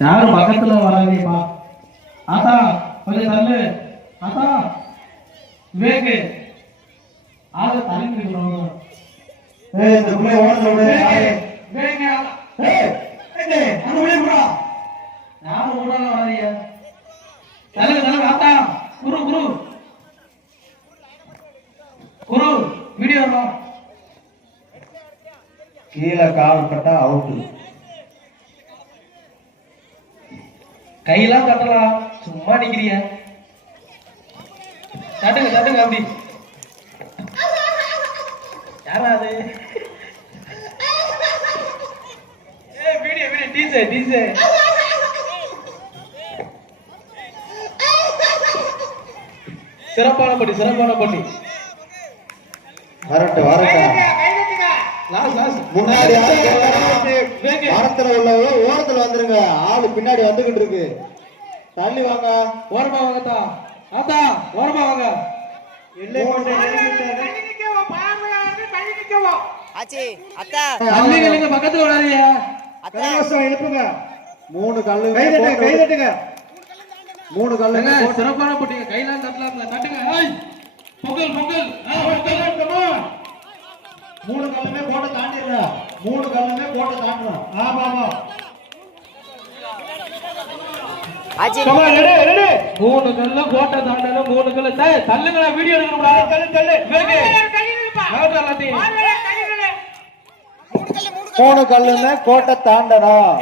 யாரும் பக்கத்துல வராதீங்கப்பா ஆத்தா கொஞ்சம் தள்ளு. ஆத்தா விவேக்கு ஆளு ஏய் இந்த விடு. விவேக்கு ஏய், ஏய், அந்த. யாரும் வராதீங்க. ஆத்தா. குரு குரு. குரு வீடியோ வரலாம் கீழே கால் கட்டா அவுட்டு கையெல்லாம் தட்டலாம். சும்மா நிக்கிறிய. தட்டுங்க தட்டுங்க அப்படி. யாரா அது? டீசே சிறப்பான பட்டி சிறப்பான பட்டி. வரட்டும் வரட்டும். முன்னாடி ஆள் மரத்துல உள்ளவங்க ஓரத்துல வந்துருங்க. ஆளு பின்னாடி வந்துகிட்டு இருக்கு. தள்ளி வாங்க. ஓரமா வாங்கத்தா ஆத்தா ஓரமா வாங்க. எல்லை கொண்டு ஆச்சி அத்தா. தள்ளி நில்லுங்க பக்கத்துல வராதீங்க அத்தா. கரகோஷம் எழுப்புங்க. மூணு கல்லு கை தட்டுங்க கை தட்டுங்க. மூணு கல்லு ஏங்க, சிறப்பான போட்டிங்க. கையெல்லாம் தட்டலாம்ல தட்டுங்க. ஏய் பொங்கல் பொங்கல் மூணு கல்லுமே கோட்டை தாண்டிடுற மூணு கல்லுமே கோட்டை தாண்டணும் ஆமா ஆமா மூணு கல்லு கோட்டை தாண்டணும் மூணு கல்லு. தள்ளுங்களா வீடியோ எடுக்கணும்டா. தள்ளு. தள்ளு மூணு கல்லுமே கோட்டை தாண்டணும்.